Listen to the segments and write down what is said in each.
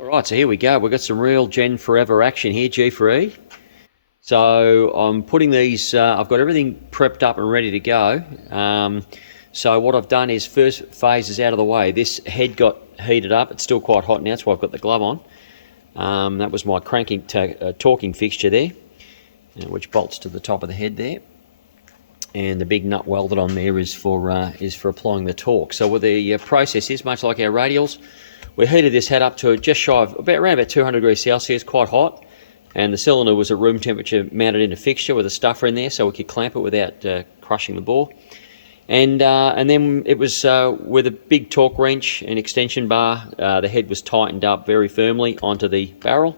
All right, so here we go. We've got some real Gen Forever action here, G4E. So I'm putting these, I've got everything prepped up and ready to go. So what I've done is first phase is out of the way. This head got heated up. It's still quite hot now, that's why I've got the glove on. That was my cranking torquing fixture there, which bolts to the top of the head there. And the big nut welded on there is for applying the torque. So what the process is, much like our radials, we heated this head up to just shy of around about 200 degrees Celsius, quite hot. And the cylinder was at room temperature, mounted in a fixture with a stuffer in there, so we could clamp it without crushing the bore. And then it was with a big torque wrench and extension bar. The head was tightened up very firmly onto the barrel.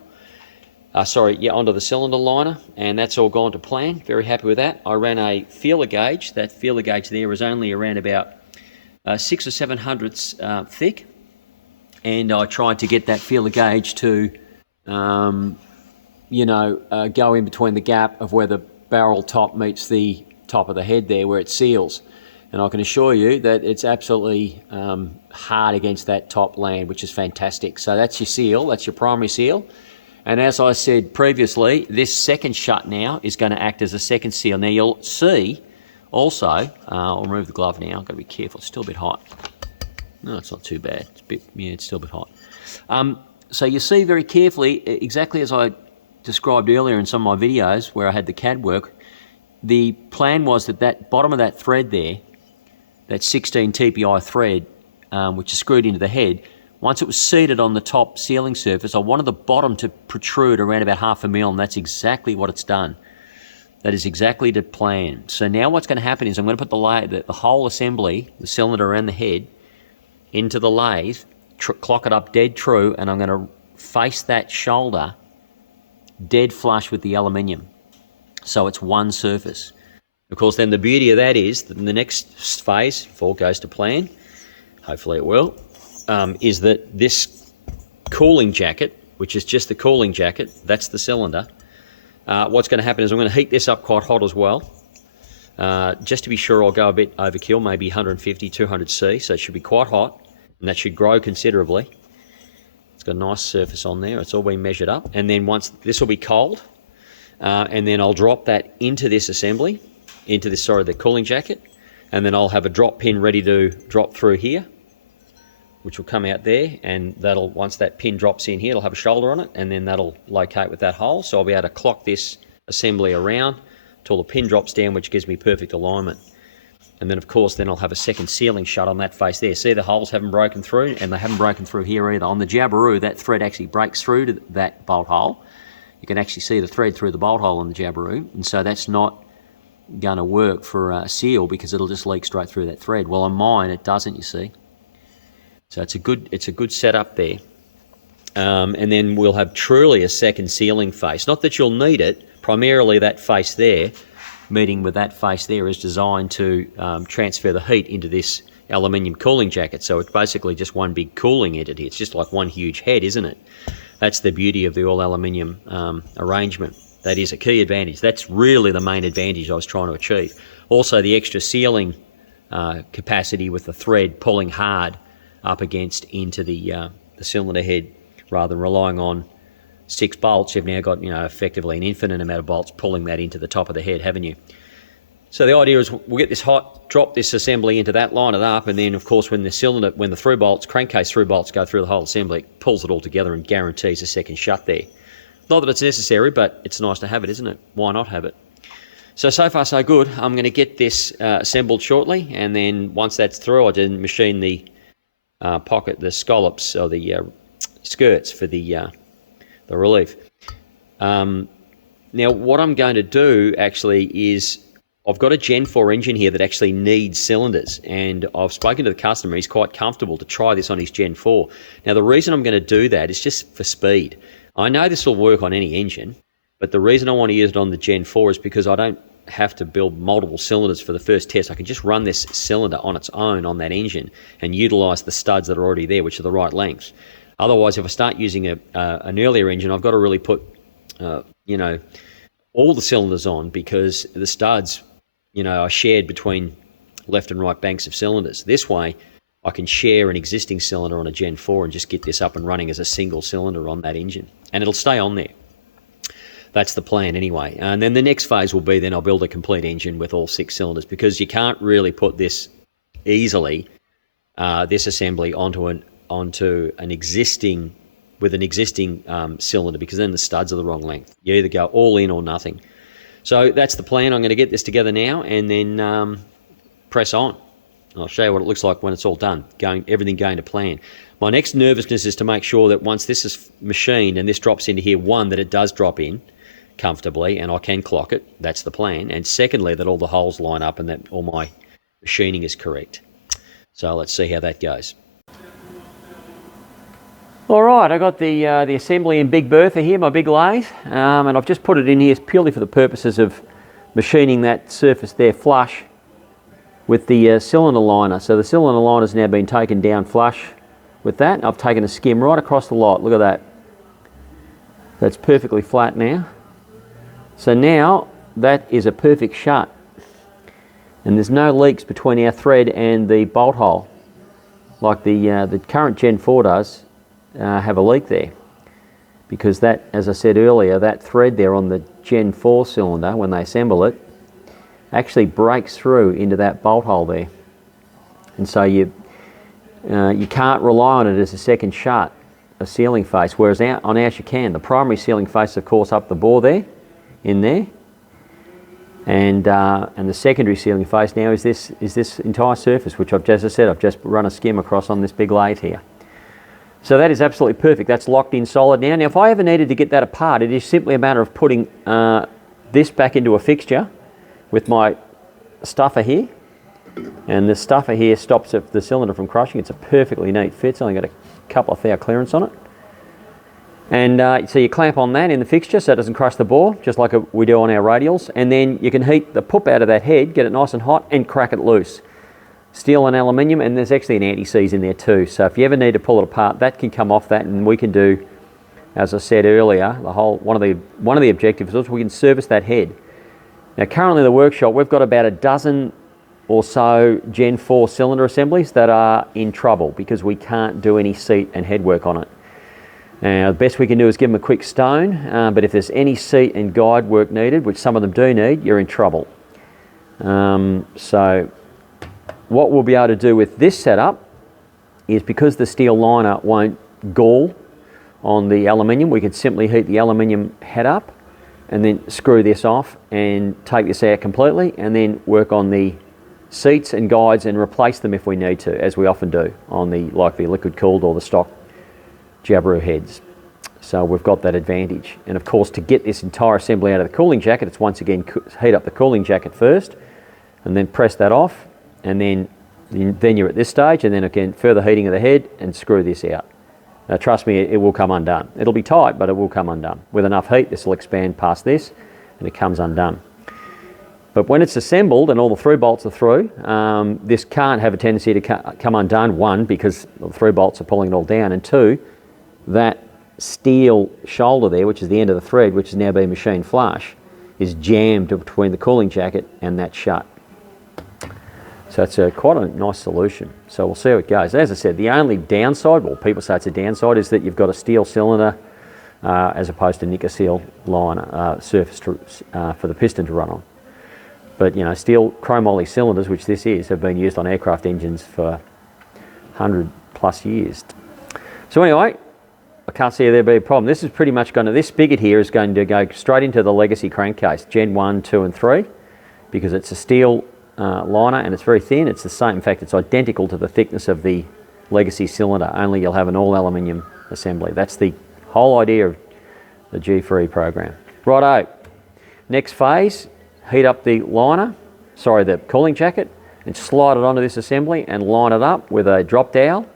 Onto the cylinder liner, and that's all gone to plan. Very happy with that. I ran a feeler gauge. That feeler gauge there is only around about 6 or 7 hundredths thick, and I tried to get that feeler gauge to, go in between the gap of where the barrel top meets the top of the head there, where it seals. And I can assure you that it's absolutely hard against that top land, which is fantastic. So that's your seal. That's your primary seal. And as I said previously, this second shut now is going to act as a second seal. Now you'll see also, I'll remove the glove now, I've got to be careful, it's still a bit hot. No, it's not too bad, it's still a bit hot. So you see very carefully, exactly as I described earlier in some of my videos where I had the CAD work, the plan was that bottom of that thread there, that 16 TPI thread, which is screwed into the head, once it was seated on the top sealing surface, I wanted the bottom to protrude around about 0.5 mil, and that's exactly what it's done. That is exactly the plan. So now what's going to happen is I'm going to put the whole assembly, the cylinder and the head, into the lathe, clock it up dead true, and I'm going to face that shoulder dead flush with the aluminium. So it's one surface. Of course, then the beauty of that is that in the next phase, if all goes to plan, hopefully it will, is that this cooling jacket, which is just the cooling jacket, that's the cylinder. What's going to happen is I'm going to heat this up quite hot as well. Just to be sure, I'll go a bit overkill, maybe 150, 200 C, so it should be quite hot, and that should grow considerably. It's got a nice surface on there, it's all been measured up, and then once this will be cold, and then I'll drop that into this assembly, the cooling jacket, and then I'll have a drop pin ready to drop through here, which will come out there, and once that pin drops in here, it'll have a shoulder on it, and then that'll locate with that hole. So I'll be able to clock this assembly around till the pin drops down, which gives me perfect alignment. And then of course, I'll have a second sealing shut on that face there. See, the holes haven't broken through, and they haven't broken through here either. On the Jabiru, that thread actually breaks through to that bolt hole. You can actually see the thread through the bolt hole on the Jabiru, and so that's not going to work for a seal because it'll just leak straight through that thread. Well, on mine, it doesn't, you see. So it's a good setup there. And then we'll have truly a second sealing face. Not that you'll need it, primarily that face there, meeting with that face there, is designed to transfer the heat into this aluminium cooling jacket. So it's basically just one big cooling entity. It's just like one huge head, isn't it? That's the beauty of the all aluminium arrangement. That is a key advantage. That's really the main advantage I was trying to achieve. Also the extra sealing capacity with the thread pulling hard up against into the cylinder head, rather than relying on 6 bolts. You've now got effectively an infinite amount of bolts pulling that into the top of the head, haven't you? So the idea is we'll get this hot, drop this assembly into that, line it up, and then of course when the through bolts, crankcase through bolts go through the whole assembly, it pulls it all together and guarantees a second shut there. Not that it's necessary, but it's nice to have it, isn't it? Why not have it? So far so good. I'm going to get this assembled shortly, and then once that's through, I then machine the the scallops or the skirts for the relief. Now what I'm going to do actually is I've got a Gen 4 engine here that actually needs cylinders, and I've spoken to the customer. He's quite comfortable to try this on his Gen 4. Now the reason I'm going to do that is just for speed. I know this will work on any engine, but the reason I want to use it on the Gen 4 is because I don't have to build multiple cylinders for the first test. I can just run this cylinder on its own on that engine and utilize the studs that are already there, which are the right length. Otherwise, if I start using an earlier engine, I've got to really put all the cylinders on, because the studs are shared between left and right banks of cylinders. This way, I can share an existing cylinder on a Gen 4 and just get this up and running as a single cylinder on that engine. And it'll stay on there. That's the plan anyway. And then the next phase will be then I'll build a complete engine with all 6 cylinders, because you can't really put this easily, this assembly onto an existing cylinder, because then the studs are the wrong length. You either go all in or nothing. So that's the plan. I'm going to get this together now and then press on. I'll show you what it looks like when it's all done, everything going to plan. My next nervousness is to make sure that once this is machined and this drops into here, one, that it does drop in comfortably and I can clock it. That's the plan. And secondly, that all the holes line up and that all my machining is correct. So let's see how that goes. All right, I got the assembly in Big Bertha here, my big lathe, and I've just put it in here purely for the purposes of machining that surface there flush with the cylinder liner. So the cylinder liner has now been taken down flush with that. I've taken a skim right across the lot. Look at that. That's perfectly flat now. So now that is a perfect shut. And there's no leaks between our thread and the bolt hole like the current Gen 4 does have a leak there. Because that, as I said earlier, that thread there on the Gen 4 cylinder, when they assemble it, actually breaks through into that bolt hole there. And so you can't rely on it as a second shut, a sealing face, whereas on ours you can. The primary sealing face, of course, up the bore there, in there, and the secondary sealing face now is this entire surface, which as I said, I've just run a skim across on this big lathe here. So that is absolutely perfect. That's locked in solid now. Now, if I ever needed to get that apart, it is simply a matter of putting this back into a fixture with my stuffer here, and the stuffer here stops the cylinder from crushing. It's a perfectly neat fit. It's only got a couple of thou clearance on it. And so you clamp on that in the fixture so it doesn't crush the bore, just like we do on our radials. And then you can heat the pup out of that head, get it nice and hot, and crack it loose. Steel and aluminium, and there's actually an anti-seize in there too. So if you ever need to pull it apart, that can come off that, and we can do, as I said earlier, one of the objectives is we can service that head. Now currently in the workshop we've got about a dozen or so Gen 4 cylinder assemblies that are in trouble because we can't do any seat and head work on it. Now the best we can do is give them a quick stone, but if there's any seat and guide work needed, which some of them do need, you're in trouble. So what we'll be able to do with this setup is, because the steel liner won't gall on the aluminium, we can simply heat the aluminium head up and then screw this off and take this out completely, and then work on the seats and guides and replace them if we need to, as we often do on the liquid cooled or the stock Jabiru heads. So we've got that advantage. And of course, to get this entire assembly out of the cooling jacket, it's once again heat up the cooling jacket first and then press that off, and then you're at this stage, and then again further heating of the head and screw this out. Now trust me, it will come undone. It'll be tight, but it will come undone. With enough heat, this will expand past this and it comes undone. But when it's assembled and all the through bolts are through, this can't have a tendency to come undone. One, because the through bolts are pulling it all down, and two, that steel shoulder there, which is the end of the thread, which is now being machined flush, is jammed between the cooling jacket and that shut. So it's quite a nice solution. So we'll see how it goes. As I said, the only downside, well, people say it's a downside, is that you've got a steel cylinder as opposed to nickel seal liner surface for the piston to run on. But you know, steel chromoly cylinders, which this is, have been used on aircraft engines for 100+ years. So anyway, I can't see there be a problem. This is pretty much this spigot here is going to go straight into the legacy crankcase, Gen 1, 2 and 3, because it's a steel liner and it's very thin. It's the same, in fact it's identical to the thickness of the legacy cylinder, only you'll have an all aluminium assembly. That's the whole idea of the G4E program. Righto, next phase, heat up the the cooling jacket, and slide it onto this assembly and line it up with a drop dowel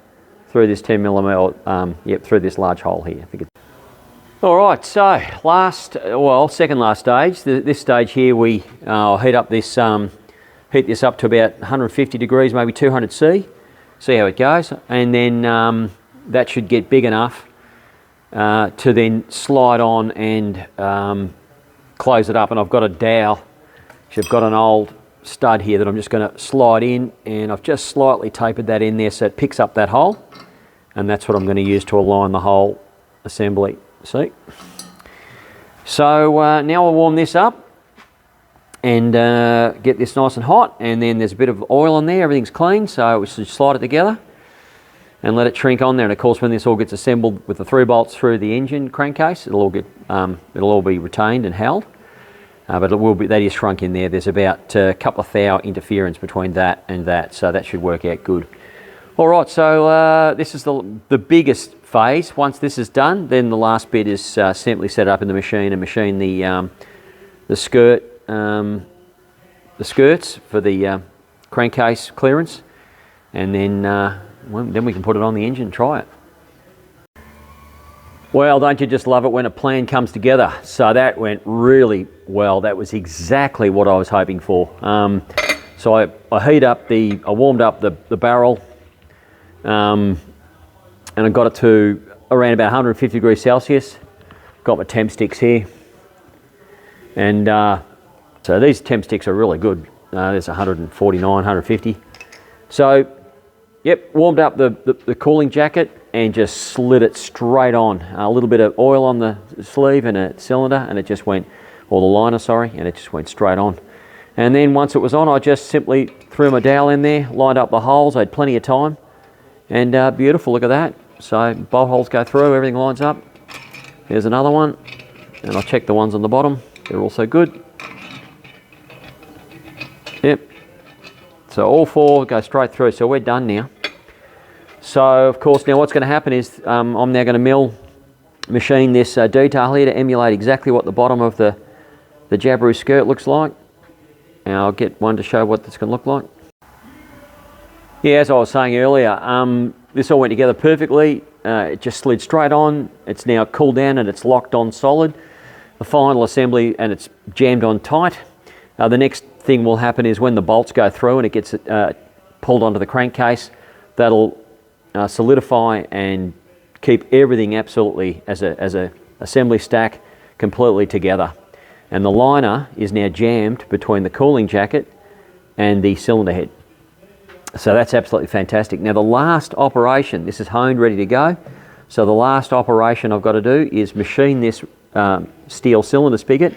through this 10mm, through this large hole here. All right, so second last stage. This stage here, I'll heat this up to about 150 degrees, maybe 200 C. See how it goes, and then that should get big enough to then slide on and close it up. And I've got a dowel. I've got an old stud here that I'm just going to slide in, and I've just slightly tapered that in there so it picks up that hole, and that's what I'm going to use to align the whole assembly. See? So now I'll warm this up and get this nice and hot, and then there's a bit of oil in there, everything's clean, so we should slide it together and let it shrink on there. And of course when this all gets assembled with the 3 bolts through the engine crankcase, it'll all be retained and held, but it will be, that is shrunk in there. There's about a couple of thou interference between that and that, so that should work out good. Alright, so this is the biggest phase. Once this is done, then the last bit is simply set up in the machine and machine the skirts for the crankcase clearance, and then we can put it on the engine and try it. Well, don't you just love it when a plan comes together? So that went really well. That was exactly what I was hoping for. So I warmed up the barrel, and I got it to around about 150 degrees Celsius. Got my temp sticks here, and so these temp sticks are really good. There's 149, 150. So, yep, warmed up the cooling jacket and just slid it straight on. A little bit of oil on the sleeve and a cylinder, and it just went, or the liner, sorry, and it just went straight on. And then once it was on, I just simply threw my dowel in there, lined up the holes. I had plenty of time, and beautiful, look at that. So bolt holes go through, everything lines up. There's another one, and I'll check the ones on the bottom. They're also good. Yep. So all 4 go straight through, so we're done now. So of course now what's going to happen is I'm now going to machine this detail here to emulate exactly what the bottom of the Jabiru skirt looks like. And I'll get one to show what this can look like. Yeah, as I was saying earlier, this all went together perfectly. It just slid straight on. It's now cooled down and it's locked on solid. The final assembly, and it's jammed on tight. The next thing will happen is when the bolts go through and it gets pulled onto the crankcase, that'll solidify and keep everything absolutely as a assembly stack completely together. And the liner is now jammed between the cooling jacket and the cylinder head. So that's absolutely fantastic. Now the last operation, this is honed, ready to go. So the last operation I've got to do is machine this steel cylinder spigot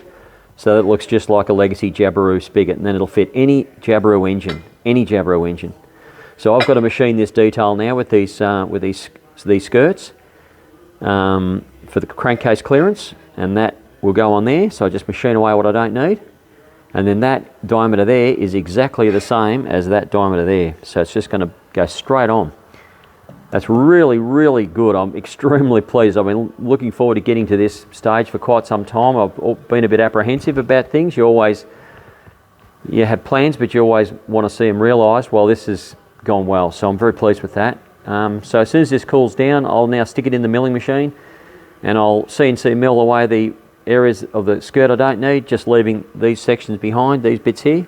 so that it looks just like a legacy Jabiru spigot, and then it'll fit any Jabiru engine, So I've got to machine this detail now with these skirts for the crankcase clearance, and that will go on there. So I just machine away what I don't need, and then that diameter there is exactly the same as that diameter there. So it's just going to go straight on. That's really, really good. I'm extremely pleased. I've been looking forward to getting to this stage for quite some time. I've been a bit apprehensive about things. You have plans, but you always want to see them realised. Well, this has gone well, so I'm very pleased with that. So as soon as this cools down, I'll now stick it in the milling machine, and I'll CNC mill away the areas of the skirt I don't need, just leaving these sections behind, these bits here,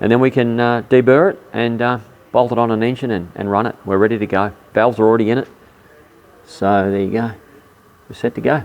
and then we can deburr it and bolt it on an engine and run it. We're ready to go. Valves are already in it, so there you go. We're set to go.